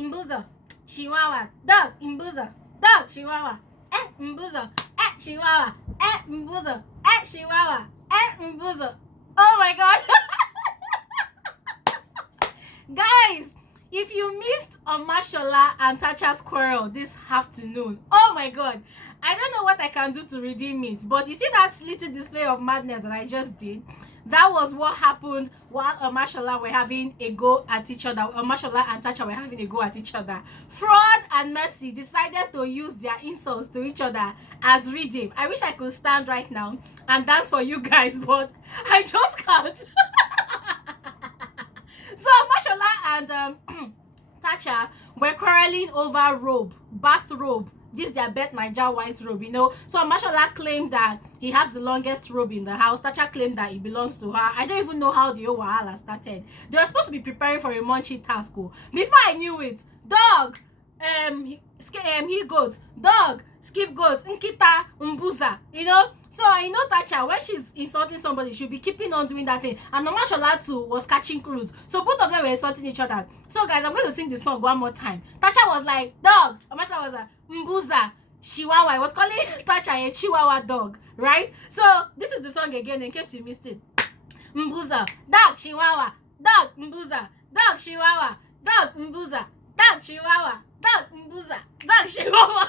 imbuzo, chihuahua, dog, imbuzo, dog, chihuahua, imbuzo, chihuahua, imbuzo, chihuahua, imbuzo. Oh my god. Guys, if you missed Omashola and TACHA's quarrel this afternoon, oh my god, I don't know what I can do to redeem it, but you see that little display of madness that I just did? That was what happened while Omashola were having a go at each other. Omashola and TACHA were having a go at each other. Frodd and Mercy decided to use their insults to each other as redeem. I wish I could stand right now and dance for you guys, but I just can't. So Omashola and TACHA were quarreling over robe, bathrobe. This is their BBNaija white robe, you know. So Omashola claimed that he has the longest robe in the house. TACHA claimed that it belongs to her. I don't even know how the whole wahala started. They were supposed to be preparing for a munchit task. Before I knew it, dog, he goat, dog, skip goat, nkita, mbuza, you know. So I know TACHA, when she's insulting somebody, she'll be keeping on doing that thing. And Omashola too was catching cruise. So both of them were insulting each other. So guys, I'm going to sing the song one more time. TACHA was like, dog. Omashola was like, mbuza, chihuahua. I was calling TACHA a chihuahua dog, right? So this is the song again in case you missed it. Mbuza, dog, chihuahua, dog, mbuza, dog, chihuahua, dog, mbuza, dog, chihuahua, dog, mbuza, dog, chihuahua.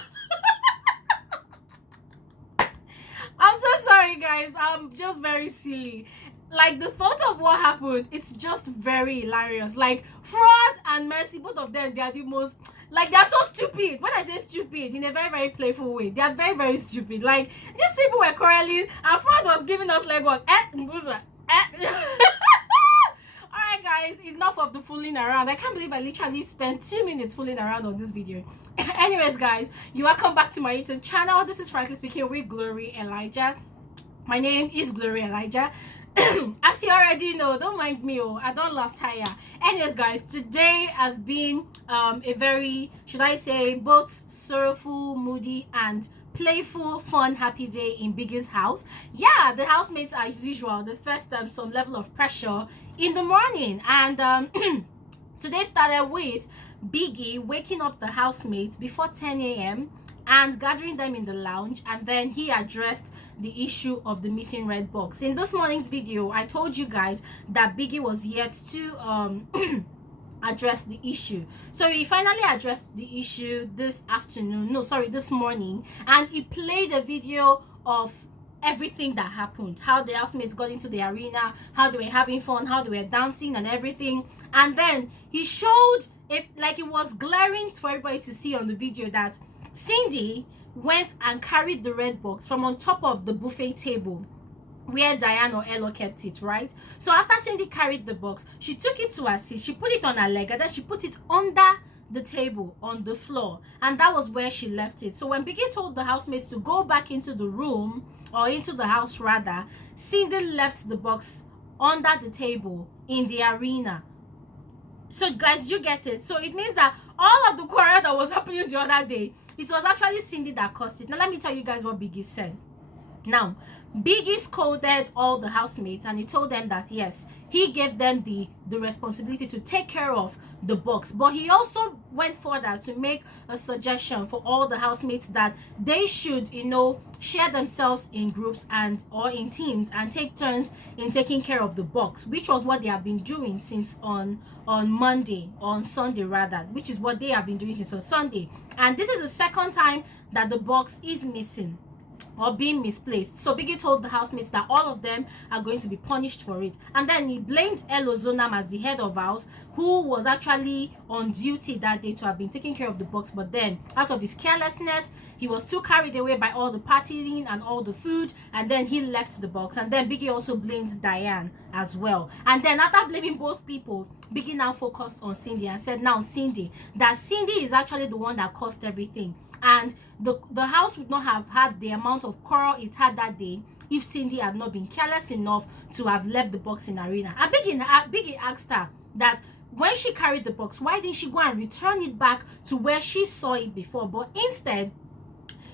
I'm so sorry guys, I'm just very silly. Like, the thought of what happened, it's just very hilarious. Like, Frodd and Mercy, both of them, they are the most, like, they are so stupid. When I say stupid, in a very, very playful way, they are very, very stupid. Like, these people were quarreling and Frodd was giving us like what? Alright guys, enough of the fooling around. I can't believe I literally spent 2 minutes fooling around on this video. Anyways guys, you welcome back to my YouTube channel. This is Frankly Speaking with Glory Elijah. My name is Glory Elijah. As you already know, don't mind me, I don't love tire. Anyways guys, today has been a very, should I say, both sorrowful, moody and playful, fun, happy day in Biggie's house. Yeah, the housemates are as usual. They faced some level of pressure in the morning, and today started with Biggie waking up the housemates before 10 a.m. and gathering them in the lounge, and then he addressed the issue of the missing red box. In this morning's video, I told you guys that Biggie was yet to address the issue. So he finally addressed the issue this morning, and he played a video of everything that happened, how the housemates got into the arena, how they were having fun, how they were dancing and everything. And then he showed it, like, it was glaring for everybody to see on the video, that Cindy went and carried the red box from on top of the buffet table where Diane or ELO kept it, right? So after Cindy carried the box, she took it to her seat, she put it on her leg, and then she put it under the table on the floor, and that was where she left it. So when Biggie told the housemates to go back into the room, or into the house rather, Cindy left the box under the table in the arena. So guys, you get it? So it means that all of the quarrel that was happening the other day, it was actually Cindy that caused it. Now let me tell you guys what Biggie said. Now, Biggie scolded all the housemates, and he told them that yes, he gave them the responsibility to take care of the box, but he also went further to make a suggestion for all the housemates that they should, you know, share themselves in groups and or in teams and take turns in taking care of the box, which was what they have been doing since on Sunday rather, which is what they have been doing since on Sunday. And this is the second time that the box is missing or being misplaced. So Biggie told the housemates that all of them are going to be punished for it, and then he blamed elozonam as the head of house, who was actually on duty that day to have been taking care of the box, but then out of his carelessness, he was too carried away by all the partying and all the food, and then he left the box. And then Biggie also blamed Diane as well. And then after blaming both people, Biggie now focused on Cindy and said now Cindy is actually the one that caused everything, and the house would not have had the amount of quarrel it had that day if Cindy had not been careless enough to have left the box in arena. And Biggie asked her that when she carried the box, why didn't she go and return it back to where she saw it before? But instead,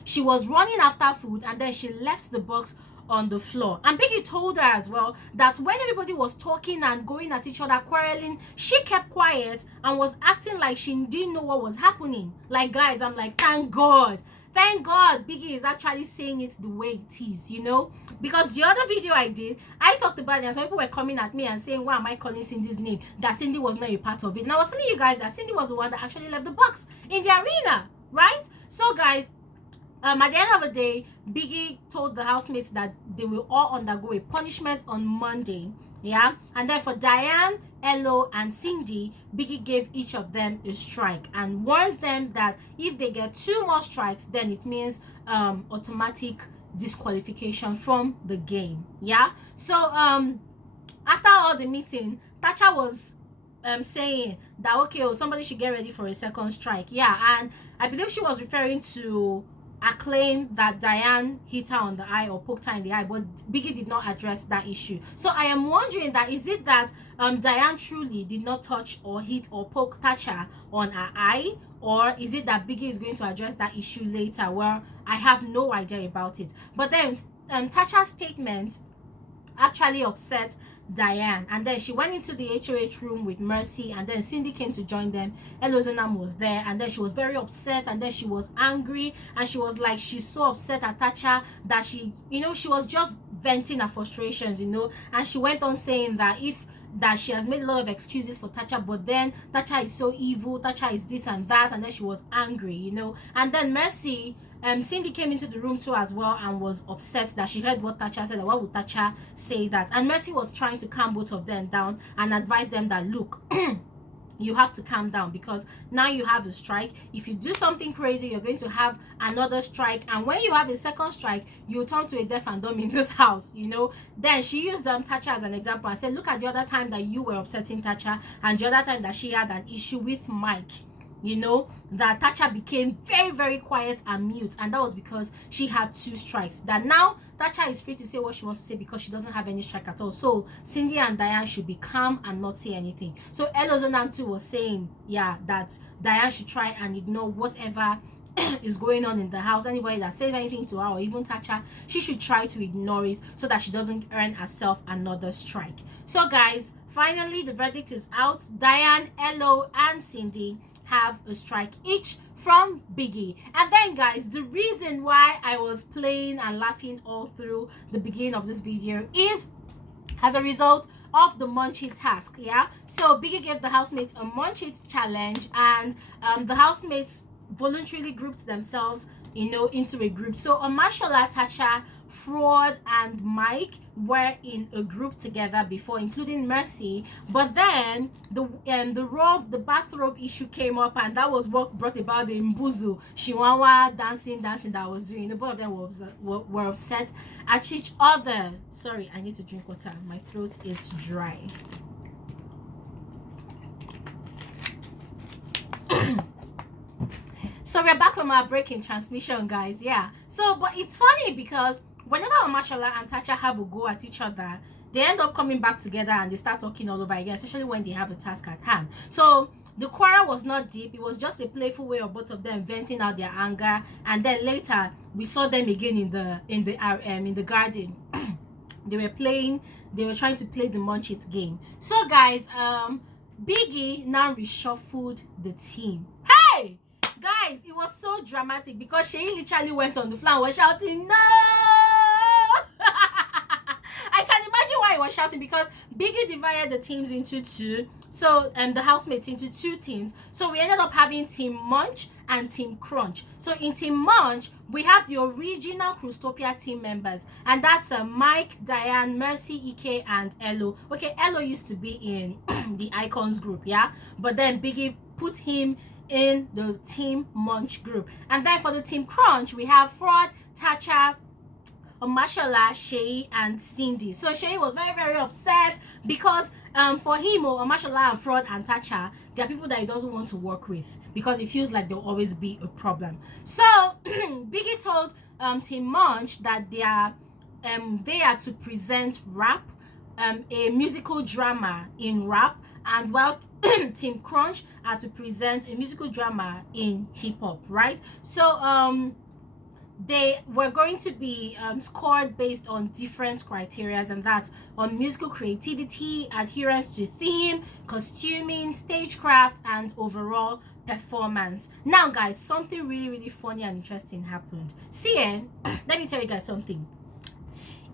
she was running after food, and then she left the box on the floor. And Biggie told her as well that when everybody was talking and going at each other, quarreling, she kept quiet and was acting like she didn't know what was happening. Like, guys, I'm like, thank God Biggie is actually saying it the way it is, you know, because the other video I did, I talked about it and some people were coming at me and saying, why am I calling Cindy's name, that Cindy was not a part of it. And I was telling you guys that Cindy was the one that actually left the box in the arena, right? So guys, at the end of the day, Biggie told the housemates that they will all undergo a punishment on Monday. Yeah, and then for Diane, ELO, and Cindy, Biggie gave each of them a strike and warned them that if they get 2 more strikes, then it means automatic disqualification from the game. Yeah, so after all the meeting, TACHA was saying that okay, oh, somebody should get ready for a second strike. Yeah, and I believe she was referring to a claim that Diane hit her on the eye or poked her in the eye, but Biggie did not address that issue. So I am wondering that is it that Diane truly did not touch or hit or poke TACHA on her eye, or is it that Biggie is going to address that issue later? Well, I have no idea about it. But then TACHA's statement actually upset Diane, and then she went into the HOH room with Mercy, and then Cindy came to join them. Elozonam was there, and then she was very upset, and then she was angry, and she was like, she's so upset at TACHA that she, you know, she was just venting her frustrations, you know, and she went on saying that she has made a lot of excuses for TACHA, but then TACHA is so evil, TACHA is this and that, and then she was angry, you know. And then Mercy, Cindy came into the room too as well and was upset that she heard what TACHA said. Why would TACHA say that? And Mercy was trying to calm both of them down and advise them that, look, you have to calm down because now you have a strike. If you do something crazy, you're going to have another strike, and when you have a second strike, you turn to a deaf and dumb in this house, you know. Then she used TACHA as an example and said, look at the other time that you were upsetting TACHA and the other time that she had an issue with Mike, you know, that TACHA became very, very quiet and mute, and that was because she had 2 strikes. That now TACHA is free to say what she wants to say because she doesn't have any strike at all. So Cindy and Diane should be calm and not say anything. So Elozonam too was saying, yeah, that Diane should try and ignore whatever is going on in the house. Anybody that says anything to her or even TACHA, she should try to ignore it so that she doesn't earn herself another strike. So guys, finally the verdict is out. Diane, ELO, and Cindy have a strike each from Biggie. And then guys, the reason why I was playing and laughing all through the beginning of this video is as a result of the munchit task. Yeah, so Biggie gave the housemates a munchit challenge, and the housemates voluntarily grouped themselves, you know, into a group. So Omashola, TACHA, Frodd, and Mike were in a group together before, including Mercy. But then the bathrobe issue came up, and that was what brought about the mbuzu shiwawa dancing that I was doing. The both of them were upset at each other. Sorry, I need to drink water. My throat is dry. So we're back from our break in transmission, guys. Yeah, so but it's funny because whenever Omashola and TACHA have a go at each other, they end up coming back together and they start talking all over again, especially when they have a task at hand. So the quarrel was not deep. It was just a playful way of both of them venting out their anger, and then later we saw them again in the garden. They were trying to play the munchit game. So guys, Biggie now reshuffled the team. Hey guys, it was so dramatic because she literally went on the floor and was shouting no. I can imagine why he was shouting, because Biggie divided the teams into 2, so the housemates into 2 teams. So we ended up having Team Munch and Team Crunch. So in Team Munch, we have the original Crustopia team members, and that's Mike, Diane, Mercy, Ike, and ELO. Okay, ELO used to be in the Icons group, yeah, but then Biggie put him in the Team Munch group. And then for the Team Crunch, we have Frodd, TACHA, Omashola, Seyi, and Cindy. So Seyi was very, very upset because for him, Omashola and Frodd and TACHA, they are people that he doesn't want to work with because he feels like there'll always be a problem. So Biggie told Team Munch that they are to present rap, a musical drama in rap, and while Team Crunch are to present a musical drama in hip-hop, right? So they were going to be scored based on different criteria, and that's on musical creativity, adherence to theme, costuming, stagecraft, and overall performance. Now guys, something really funny and interesting happened. See, let me tell you guys something.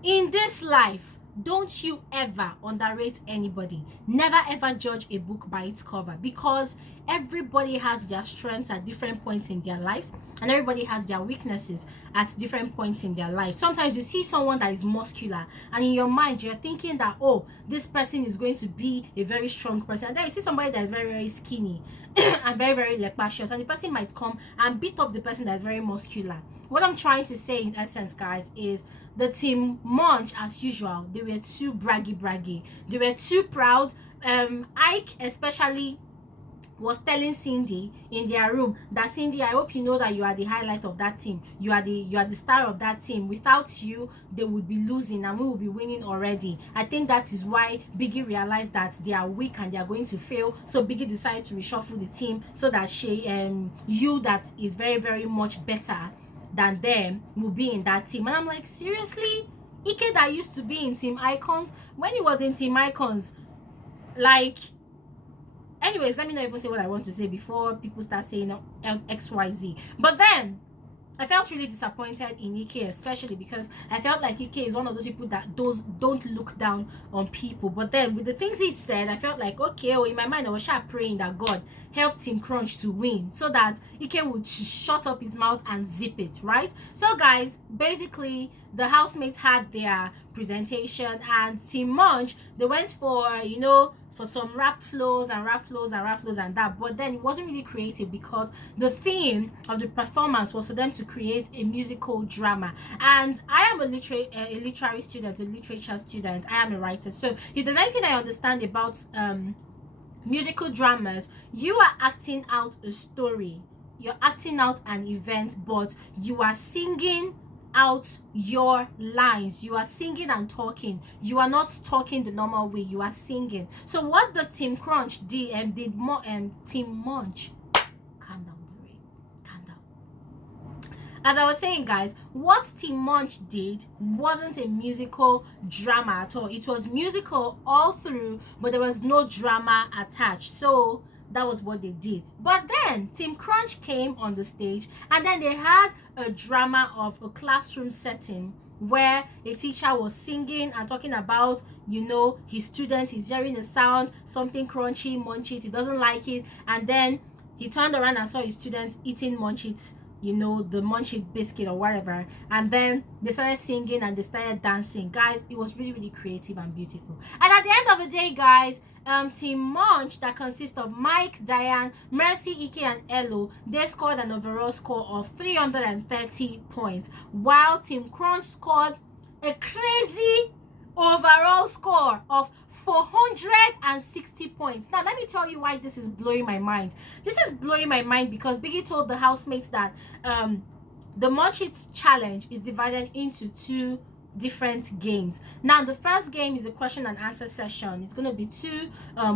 In this life, don't you ever underrate anybody. Never ever judge a book by its cover, because everybody has their strengths at different points in their lives, and everybody has their weaknesses at different points in their life. Sometimes you see someone that is muscular, and in your mind you're thinking that, oh, this person is going to be a very strong person, and then you see somebody that is very skinny and very lepacious, and the person might come and beat up the person that is very muscular. What I'm trying to say in essence, guys, is the team Munch, as usual, they were too braggy. They were too proud. Ike especially was telling Cindy in their room that, Cindy, I hope you know that you are the highlight of that team. You are the star of that team. Without you, they would be losing and we will be winning already. I think that is why Biggie realized that they are weak and they are going to fail. So Biggie decided to reshuffle the team so that you that is very much better than them will be in that team. And I'm like, seriously? Ike that used to be in Team Icons, when he was in Team Icons, like, anyways, let me not even say what I want to say before people start saying XYZ. But then I felt really disappointed in Ike, especially because I felt like Ike is one of those people that don't look down on people. But then with the things he said, I felt like, okay, in my mind I was praying that God helped Team Crunch to win, so that Ike would shut up his mouth and zip it, right? So guys, basically the housemates had their presentation, and Team Munch, they went for, for some rap flows and that, but then it wasn't really creative because the theme of the performance was for them to create a musical drama. And I am a literary student, a literature student. I am a writer, so if there's anything I understand about musical dramas, you are acting out a story, you're acting out an event, but you are singing out your lines. You are singing and talking. You are not talking the normal way, you are singing. So what the Team Crunch did more, Team Munch, calm down, Ray, calm down. As I was saying, guys, what Team Munch did wasn't a musical drama at all. It was musical all through, but there was no drama attached. So that was what they did. But then Team Crunch came on the stage, and then they had a drama of a classroom setting where a teacher was singing and talking about, his student is hearing a sound, something crunchy, munchit, he doesn't like it, and then he turned around and saw his students eating munchits, the munchit biscuit or whatever, and then they started singing and they started dancing. Guys, it was really creative and beautiful. And at the end of the day, guys, Team Munch, that consists of Mike, Diane, Mercy, Ike, and Elo, they scored an overall score of 330 points, while Team Crunch scored a crazy overall score of 460 points. Now let me tell you why this is blowing my mind. This is blowing my mind because Biggie told the housemates that the Munchits challenge is divided into two different games. Now the first game is a question and answer session. It's going to be two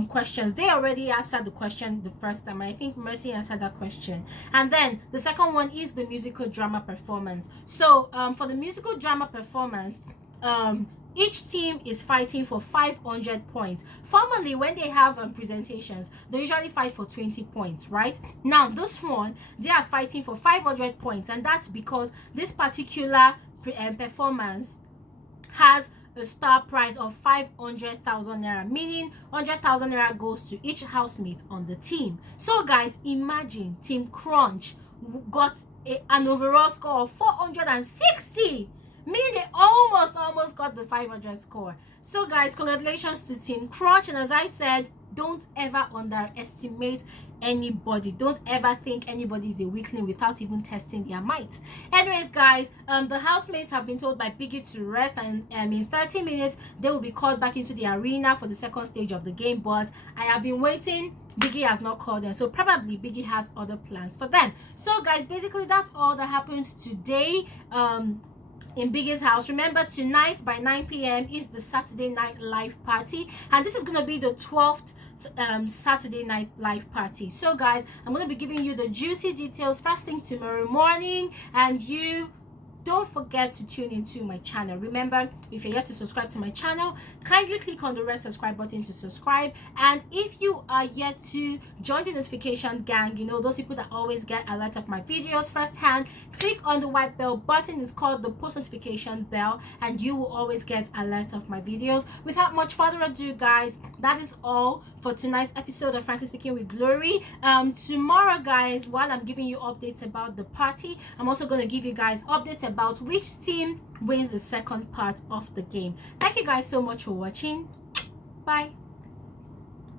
questions. They already answered the question the first time. I think Mercy answered that question, and then the second one is the musical drama performance. So for the musical drama performance, each team is fighting for 500 points. Formally, when they have presentations, they usually fight for 20 points, right? Now this one, they are fighting for 500 points, and that's because this particular performance has a star prize of 500,000 naira, meaning 100,000 naira goes to each housemate on the team. So guys, imagine Team Crunch got an overall score of 460, meaning they almost got the 500 score. So guys, congratulations to Team Crunch. And as I said, don't ever underestimate anybody. Don't ever think anybody is a weakling without even testing their might. Anyways, guys, the housemates have been told by Biggie to rest, and in 30 minutes they will be called back into the arena for the second stage of the game. But I have been waiting. Biggie has not called them, so probably Biggie has other plans for them. So guys, basically that's all that happens today in Biggie's house. Remember, tonight by 9 p.m. is the Saturday Night Live party, and this is gonna be the 12th Saturday Night Live party. So guys, I'm gonna be giving you the juicy details first thing tomorrow morning, and you don't forget to tune into my channel. Remember, if you're yet to subscribe to my channel, kindly click on the red subscribe button to subscribe. And if you are yet to join the notification gang, you know, those people that always get alert of my videos firsthand, click on the white bell button. It's called the post notification bell, and you will always get alert of my videos. Without much further ado, guys, that is all for tonight's episode of Frankly Speaking with Glory. Tomorrow, guys, while I'm giving you updates about the party, I'm also going to give you guys updates about which team wins the second part of the game. Thank you guys so much for watching. Bye.